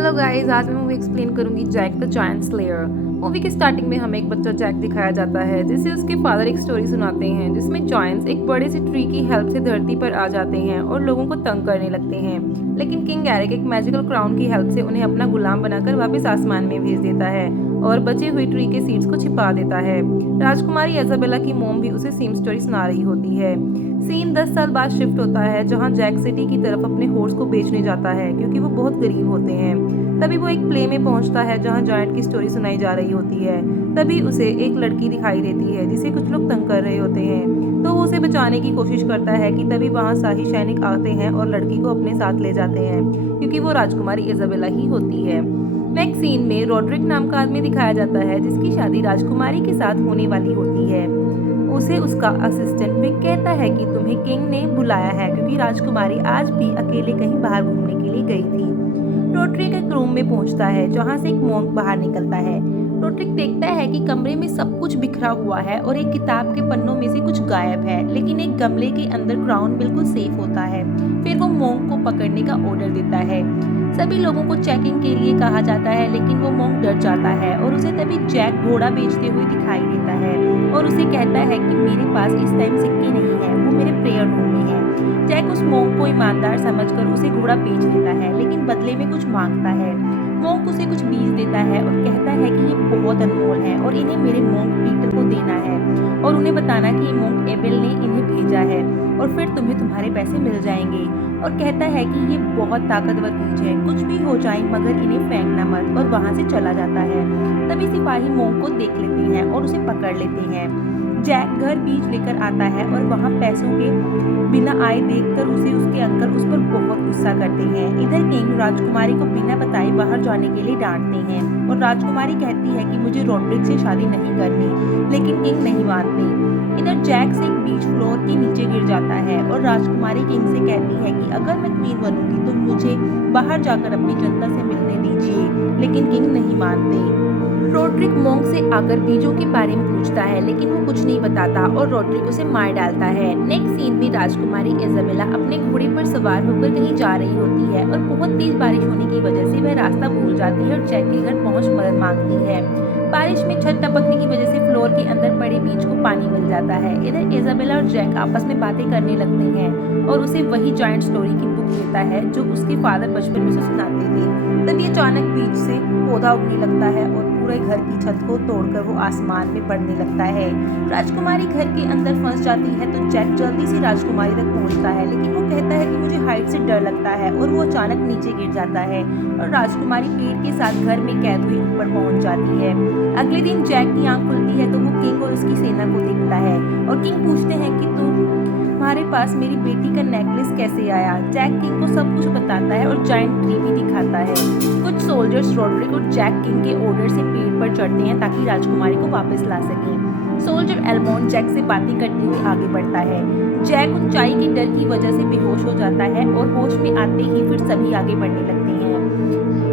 Hello guys, आज मैं movie explain करूंगी Jack the Giant Slayer. Movie के स्टार्टिंग में हमें एक बच्चा जैक दिखाया जाता है जिसे उसके फादर एक स्टोरी सुनाते हैं जिसमें जायंट्स एक बड़े से ट्री की हेल्प से धरती पर आ जाते हैं और लोगों को तंग करने लगते हैं। लेकिन किंग एरिक एक मैजिकल क्राउन की हेल्प से उन्हें अपना गुलाम बनाकर वापस आसमान में भेज देता है और बचे हुए ट्री के सीड्स को छिपा देता है। राजकुमारी इजाबेला की मोम भी उसे सेम स्टोरी सुना रही होती है। सीन 10 साल बाद शिफ्ट होता है जहां जैक सिटी की तरफ अपने हॉर्स को बेचने जाता है क्योंकि वो बहुत गरीब होते हैं। तभी वो एक प्ले में पहुंचता है जहां जायंट की स्टोरी सुनाई जा रही होती है। तभी उसे एक लड़की दिखाई देती है जिसे कुछ लोग तंग कर रहे होते हैं, तो वो उसे बचाने की कोशिश करता है कि तभी वहां शाही सैनिक आते हैं और लड़की को अपने साथ ले जाते हैं क्योंकि वो राजकुमारी इजाबेला ही होती है। नेक्स्ट सीन में रॉड्रिक नाम का आदमी दिखाया जाता है जिसकी शादी राजकुमारी के साथ होने वाली होती है। उसे उसका असिस्टेंट विक कहता है कि तुम्हें किंग ने बुलाया है क्योंकि राजकुमारी आज भी अकेले कहीं बाहर घूमने के लिए गई थी। रोड्रिक एक रूम में पहुंचता है जहां से एक मॉन्क बाहर निकलता है। रोड्रिक देखता है कि कमरे में सब कुछ बिखरा हुआ है और एक किताब के पन्नों में से कुछ गायब है, लेकिन एक गमले के अंदर क्राउन बिल्कुल सेफ होता है। फिर वो मॉन्क को पकड़ने का ऑर्डर देता है। सभी लोगों को चेकिंग के लिए कहा जाता है, लेकिन वो मॉन्क डर जाता है और उसे तभी जैक घोड़ा बेचते हुए दिखाई देता है और उसे कहता है कि मेरे पास इस टाइम सिक्के नहीं है, वो मेरे प्रेयर रूम में है। जैक उस मॉन्क को ईमानदार समझकर उसे घोड़ा बेच देता है, लेकिन बदले में कुछ मांगता है। मॉन्क उसे कुछ बीज देता है और कहता है कि ये बहुत अनमोल है और इन्हें मेरे मॉन्क पीटर को देना है और उन्हें बताना कि मॉन्क एबेल ने इन्हें भेजा है और फिर तुम्हें तुम्हारे पैसे मिल जाएंगे। और कहता है कि ये बहुत ताकतवर बीज है, कुछ भी हो जाए मगर इन्हें फेंकना मत, और वहां से चला जाता है। तभी सिपाही मॉन्क को देख लेते हैं और उसे पकड़ लेते हैं। जैक घर बीज लेकर आता है और वहाँ पैसों के बिना आए देखकर उसे उसके अंकल उस पर बहुत गुस्सा करते हैं। इधर किंग राजकुमारी को बिना बताए बाहर जाने के लिए डांटते हैं और राजकुमारी कहती है कि मुझे रॉड्रिक से शादी नहीं करनी, लेकिन किंग नहीं मानते। इधर जैक से एक बीच फ्लोर के नीचे गिर जाता है और राजकुमारी किंग से कहती है कि अगर मैं क्वीन बनूंगी तो मुझे बाहर जाकर अपनी जनता से मिलने दीजिए, लेकिन किंग नहीं मानते। रॉड्रिक मॉन्क से आकर बीजों के बारे में पूछता है, लेकिन वो कुछ नहीं बताता और रॉड्रिक उसे मार डालता है। नेक्स्ट सीन में राजकुमारी इजाबेला अपने घोड़े पर सवार होकर कहीं जा रही होती है और बहुत तेज बारिश होने की वजह से वह रास्ता भूल जाती है और जैक के घर पहुंच मदद मांगती है। बारिश में छत टपकने की वजह से फ्लोर के अंदर पड़े बीज को पानी मिल जाता है। इधर इजाबेला और जैक आपस में बातें करने लगते हैं और उसे वही जायंट स्टोरी की बुक देता है जो उसके फादर बचपन में उसे सुनाते थे। तभी अचानक बीज से पौधा उगने लगता है और पूरे घर की छत को तोड़कर वो आसमान में बढ़ने लगता है। राजकुमारी घर के अंदर फंस जाती है तो जैक जल्दी से राजकुमारी तक पहुंचता है, लेकिन वो कहता है कि मुझे हाइट से डर लगता है और वो अचानक नीचे गिर जाता है और राजकुमारी पेड़ के साथ घर में कैद हुई ऊपर पहुंच जाती है। अगले दिन जैक की आंख खुलती है तो वो किंग और उसकी सेना को देखता है और किंग पूछते हैं कि तुम्हारे पास मेरी बेटी का नेकलेस कैसे आया। जैक किंग को सब कुछ बताता है और जायंट ट्री भी दिखाता है। कुछ सोल्जर्स रॉड्रिक और जैक किंग के ऑर्डर से पेड़ पर चढ़ते हैं ताकि राजकुमारी को वापस ला सकें। सोल्जर एल्मोंड जैक से बातें करते हुए आगे बढ़ता है। जैक ऊंचाई के डर की वजह से बेहोश हो जाता है और होश में आते ही फिर सभी आगे बढ़ने लगते हैं।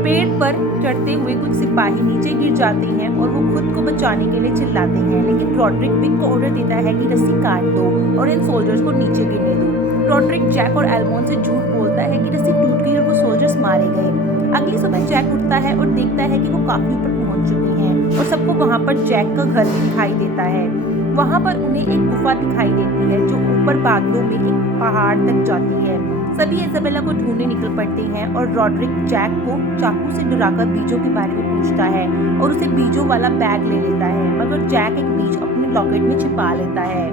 पेड़ पर चढ़ते हुए कुछ सिपाही नीचे गिर जाते हैं और वो खुद को बचाने के लिए चिल्लाते हैं, लेकिन रॉड्रिक विक को ऑर्डर देता है कि रस्सी काट दो और इन सोल्जर्स को नीचे गिरने दो। रॉड्रिक जैक और एल्मोंड से झूठ बोलता है कि रस्सी टूट गई और वो सोल्जर्स मारे गए। अगली सुबह जैक उठता है और देखता है कि वो काफी ऊपर पहुंच चुके हैं और सबको वहां पर जैक का घर भी दिखाई देता है। वहां पर उन्हें एक गुफा दिखाई देती है जो ऊपर बादलों में एक पहाड़ तक जाती है। सभी इजाबेला को ढूंढने निकल पड़ते हैं और रॉड्रिक जैक को चाकू से डराकर बीजों के बारे में पूछता है और उसे बीजों वाला बैग ले लेता है, मगर जैक एक बीज अपने लॉकेट में छिपा लेता है।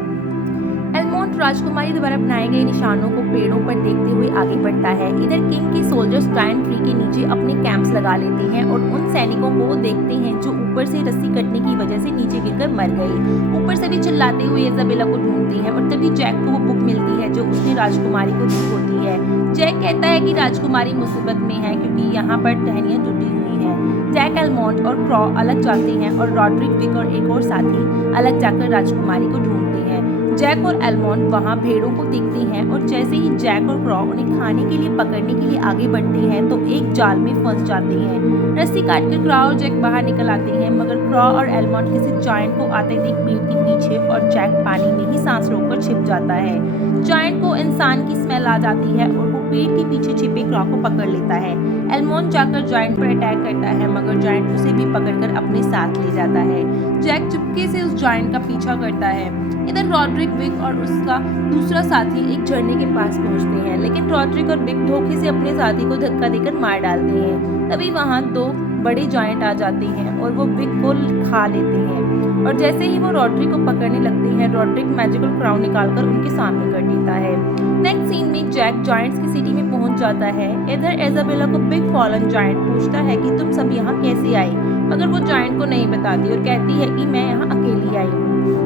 एल्मोंड राजकुमारी द्वारा बनाए गए निशानों को पेड़ों पर देखते हुए आगे बढ़ता है। इधर किंग के सोल्जर्स जायंट ट्री के नीचे अपने कैंप्स लगा लेते हैं और उन सैनिकों को देखते हैं जो ऊपर से रस्सी कटने की वजह से नीचे गिरकर मर गए। ऊपर सभी चिल्लाते हुए इजाबेला को ढूंढते हैं और तभी जैक को वो बुक मिलती है जो उसने राजकुमारी को दी होती है। जैक कहता है कि राजकुमारी मुसीबत में है क्योंकि यहाँ पर टहनियाँ टूटी हुई हैं। जैक एल्मोंड और क्रॉ अलग जाते हैं और रॉड्रिक विक और एक और साथी अलग जाकर राजकुमारी को ढूंढते हैं। जैक और एल्मोंड वहां भेड़ों को देखते हैं और जैसे ही जैक और क्रॉ उन्हें खाने के लिए पकड़ने के लिए आगे बढ़ते हैं तो एक जाल में फंस जाते हैं। रस्सी काटकर क्रॉ और जैक बाहर निकल आते हैं, मगर क्रॉ और एल्मोंड किसी जायंट को आते देख पेड़ के पीछे और जैक पानी में ही सांस रोककर छिप जाता है। जायंट को इंसान की स्मेल आ जाती है और वो पेड़ के पीछे छिपे क्रॉ को पकड़ लेता है। एलमॉन्ड जाकर जॉइंट पर अटैक करता है, मगर जॉइंट उसे भी पकड़कर अपने साथ ले जाता है। जैक चुपके से उस जॉइंट का पीछा करता है। इधर रॉड्रिक, विक और उसका दूसरा साथी एक झरने के पास पहुंचते हैं, लेकिन रॉड्रिक और विक धोखे से अपने साथी को धक्का देकर मार डालते हैं। तभी वहां 2 बड़े जॉइंट आ जाते हैं और वो विक को खा लेते हैं। और जैसे ही वो रॉड्रिक को पकड़ने लगते हैं, रॉड्रिक मैजिकल क्राउन निकालकर उनके सामने कर देता है। नेक्स्ट सीन में जैक जॉइंट्स की सिटी में पहुंच जाता है। इधर इजाबेला को बिग फॉलन जॉइंट पूछता है कि तुम सब यहाँ कैसे आई, मगर वो जॉइंट को नहीं बताती और कहती है कि मैं यहाँ अकेली आई हूँ।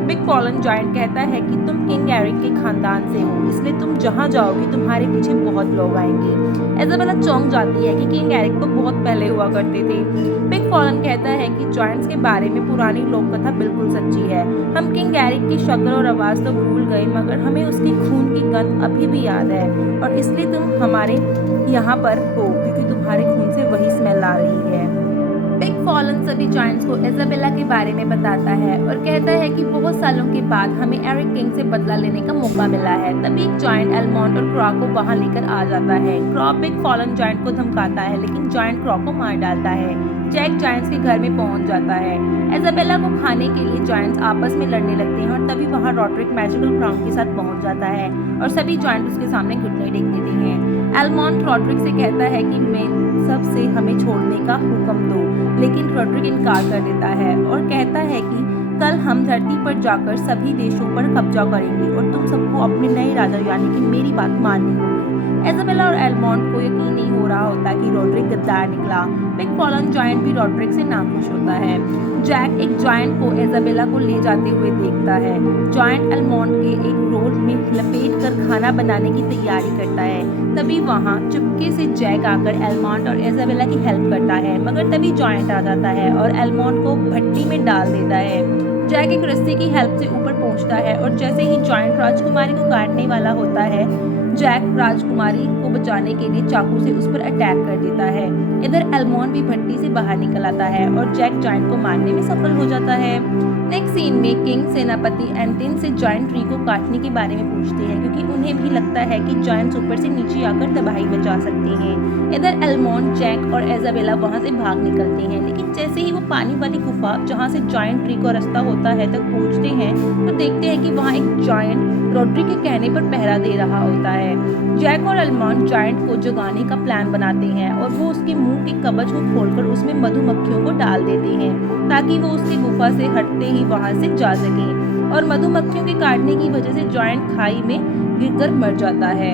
बिग फॉलन जॉइंट कहता है कि तुम किंग एरिक के खानदान से हो, इसलिए तुम जहाँ जाओगी तुम्हारे पीछे बहुत लोग आएंगे। इजाबेला चौंक जाती है कि किंग एरिक तो बहुत पहले हुआ करते थे। बिग फॉलन कहता है कि जॉइंट्स के बारे में पुरानी लोक कथा बिल्कुल सच्ची है। हम किंग एरिक की शक्ल और आवाज़ तो भूल गए, मगर हमें उसकी खून की गंध अभी भी याद है, और इसलिए तुम हमारे यहाँ पर हो क्योंकि तुम्हारे खून से वही स्मेल आ रही है। बिग फॉलन सभी जॉइंट्स को इजाबेला के बारे में बताता है और कहता है कि बहुत सालों के बाद हमें एरिक किंग से बदला लेने का मौका मिला है। तभी एक जॉइंट एलमॉन्ड और क्रॉ को वहां लेकर आ जाता है। क्रॉ बिग फॉलन जॉइंट को धमकाता है, लेकिन जॉइंट क्रॉ को मार डालता है। जैक जॉइंट्स के घर में पहुंच जाता है। इजाबेला को खाने के लिए जॉइंट्स आपस में लड़ने लगते हैं और तभी वहां रॉड्रिक मैजिकल क्राउन के साथ पहुंच जाता है और सभी जॉइंट उसके सामने घुटने टेक देते हैं। एलमॉन्ड रॉड्रिक से कहता है कि मैं सबसे हमें छोड़ने का हुक्म दो, लेकिन रॉड्रिक इनकार कर देता है और कहता है कि कल हम धरती पर जाकर सभी देशों पर कब्जा करेंगे और तुम सबको अपने नए राजा यानी कि मेरी बात माननी होगी। इजाबेला और एलमॉन्ड को यकीन नहीं हो रहा होता कि रॉड्रिक गद्दार निकला। बिग फॉलन जॉइंट भी रॉड्रिक से नाखुश होता है। जैक एक जॉइंट को इजाबेला को ले जाते हुए देखता है। जॉइंट एलमॉन्ड के एक रोल में लपेट कर खाना बनाने की तैयारी करता है। तभी वहां चुपके से जैक आकर एलमॉन्ड और इजाबेला की हेल्प करता है, मगर तभी जॉइंट आ जाता है और एलमॉन्ड को भट्टी में डाल देता है। जैक एक रस्सी की हेल्प से ऊपर पहुंचता है और जैसे ही जॉइंट राजकुमारी को काटने वाला होता है, जैक राजकुमारी को बचाने के लिए चाकू से उस पर अटैक कर देता है। इधर एलमॉन्ड भी भट्टी से बाहर निकल आता है और जैक जॉइंट को मारने में सफल हो जाता है। नेक्स्ट सीन में किंग सेनापति एंटिन से जॉइंट ट्री को काटने के बारे में पूछते हैं, क्योंकि उन्हें भी लगता है कि जॉइंट्स ऊपर से नीचे आकर तबाही मचा सकते हैं। इधर एलमॉन्ड, जैक और इजाबेला वहां से भाग निकलते हैं, लेकिन जैसे ही वो पानी वाली गुफा जहां से जॉइंट ट्री का रास्ता होता है तक पहुंचते हैं तो देखते हैं कि वहां एक जॉइंट रॉड्रिक के कहने पर पहरा दे रहा होता है। जैक और एलमॉन्ड जॉइंट को जगाने का प्लान बनाते हैं और वो उसके मुंह के कवच को खोलकर उसमें मधुमक्खियों को डाल देते हैं ताकि वो उसकी गुफा से हटते ही वहां से जा सके, और मधुमक्खियों के काटने की वजह से जॉइंट खाई में गिरकर मर जाता है।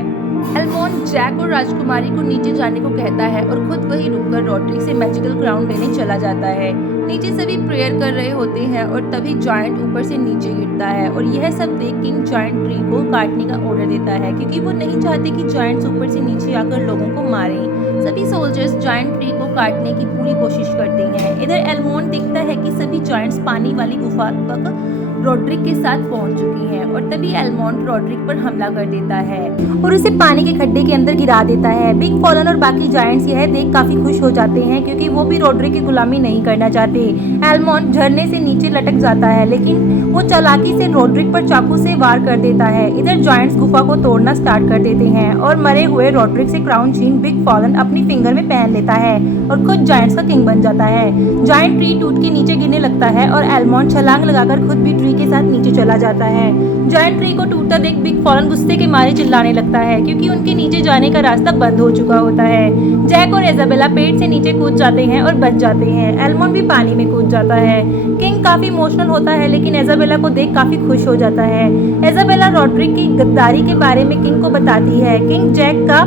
एलमॉन्ड जैक और राजकुमारी को नीचे जाने को कहता है और खुद वही रुककर रॉड्रिक से मैजिकल क्राउन लेने चला जाता है। नीचे सभी प्रेयर कर रहे होते हैं और तभी जॉइंट ऊपर से नीचे गिरता है और यह सब देख किंग जॉइंट ट्री को काटने का ऑर्डर देता है, क्योंकि वो नहीं चाहते कि जॉइंट्स ऊपर से नीचे आकर लोगों को मारें। सभी सोल्जर्स जॉइंट ट्री को काटने की पूरी कोशिश करते हैं। इधर एलमॉन्ड देखता है कि सभी जॉइंट्स पानी वाली गुफा तक रॉड्रिक के साथ पहुंच चुकी हैं और तभी एलमॉन्ड रॉड्रिक पर हमला कर देता है और उसे पानी के खड्डे के अंदर गिरा देता है। बिग फॉलन और बाकी जायंट्स यह देख काफी खुश हो जाते हैं, क्योंकि वो भी रॉड्रिक की गुलामी नहीं करना चाहते। एलमॉन्ड झरने से नीचे लटक जाता है, लेकिन वो चालाकी से रॉड्रिक पर चाकू से वार कर देता है। इधर जायंट्स गुफा को तोड़ना स्टार्ट कर देते हैं और मरे हुए रॉड्रिक से क्राउन छीन बिग फॉलन अपनी फिंगर में पहन लेता है और खुद जायंट्स का किंग बन जाता है। जायंट ट्री टूट के नीचे गिरने लगता है और एलमॉन्ड छलांग लगाकर खुद भी ट्री के साथ नीचे चला जाता है। जायंट ट्री को टूटता देख बिग फॉलन गुस्से के मारे चिल्लाने लगता है, क्योंकि उनके नीचे जाने का रास्ता बंद हो चुका होता है। जैक और इजाबेला पेड़ से नीचे कूद जाते हैं और बच जाते हैं। एलमॉन्ड भी पानी में कूद जाता है। किंग काफी इमोशनल होता है, लेकिन इजाबेला को देख काफी खुश हो जाता है। इजाबेला रॉड्रिक की गद्दारी के बारे में किंग को बताती है। किंग जैक का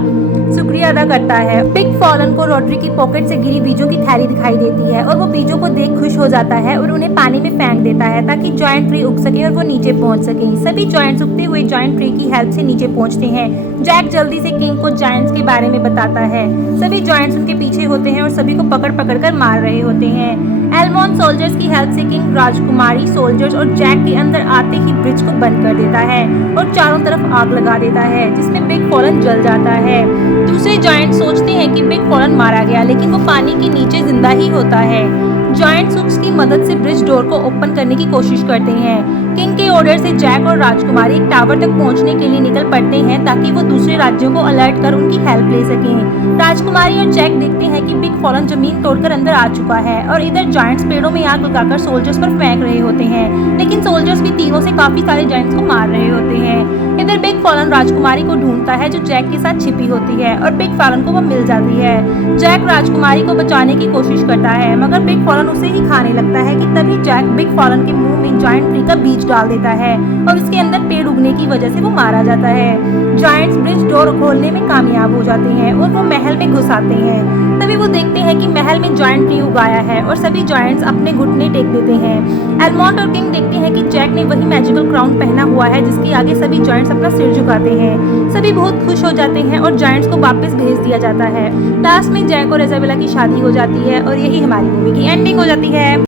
शुक्रिया अदा करता है। बिग फॉलन को रॉड्रिक की पॉकेट से गिरी बीजों की थैली दिखाई देती है और वो बीजों को देख खुश हो जाता है और उन्हें पानी में फेंक देता है ताकि जॉइंट ट्री उग सके और वो नीचे पहुंच सके। सभी जॉइंट्स उगते हुए जॉइंट ट्री की हेल्प से नीचे पहुंचते हैं। जैक जल्दी से किंग को जॉइंट्स के बारे में बताता है। सभी जॉइंट्स उनके पीछे होते हैं और सभी को पकड़ पकड़ कर मार रहे होते हैं। एलमॉन्ड सोल्जर्स की हेल्प से किंग राजकुमारी, सोल्जर्स और जैक के अंदर आते ही ब्रिज को बंद कर देता है और चारों तरफ आग लगा देता है, जिसमें बिग फॉलन जल जाता है। दूसरे जॉइंट सोचते हैं कि बिग फॉलन मारा गया, लेकिन वो पानी के नीचे जिंदा ही होता है। जायंट हुक्स की मदद से ब्रिज डोर को ओपन करने की कोशिश करते हैं। किंग के ऑर्डर से जैक और राजकुमारी एक टावर तक पहुंचने के लिए निकल पड़ते हैं ताकि वो दूसरे राज्यों को अलर्ट कर उनकी हेल्प ले सकें। राजकुमारी और जैक देखते हैं कि बिग फॉलन जमीन तोड़कर अंदर आ चुका है और इधर जायंट्स पेड़ों में आग लगाकर सोल्जर्स पर फेंक रहे होते हैं, लेकिन सोल्जर्स भी तीरों से काफी सारे जायंट्स को मार रहे होते हैं। इधर बिग फॉलन राजकुमारी को ढूंढता है जो जैक के साथ छिपी होती है और बिग फॉलन को वो मिल जाती है। जैक राजकुमारी को बचाने की कोशिश करता है मगर बिग फॉलन उसे ही खाने लगता है कि तभी जैक बिग फॉलन के मुंह में जायंट ट्री का बीज डाल देता है और उसके अंदर पेड़ उगने की वजह से वो मारा जाता है। जायंट्स ब्रिज डोर खोलने में कामयाब हो जाते हैं और वो महल में घुस आते हैं। तभी वो देखते हैं कि महल में जायंट ट्री उगाया है और सभी जायंट्स अपने घुटने टेक देते हैं। एलमोंड और किंग देखते हैं कि जैक ने वही मैजिकल क्राउन पहना हुआ है जिसके आगे सभी जायंट्स अपना सिर झुकाते हैं। सभी बहुत खुश हो जाते हैं और जायंट्स को वापस भेज दिया जाता है। लास्ट में जैक और इजाबेला की शादी हो जाती है और यही हमारी मूवी की एंडिंग हो जाती है।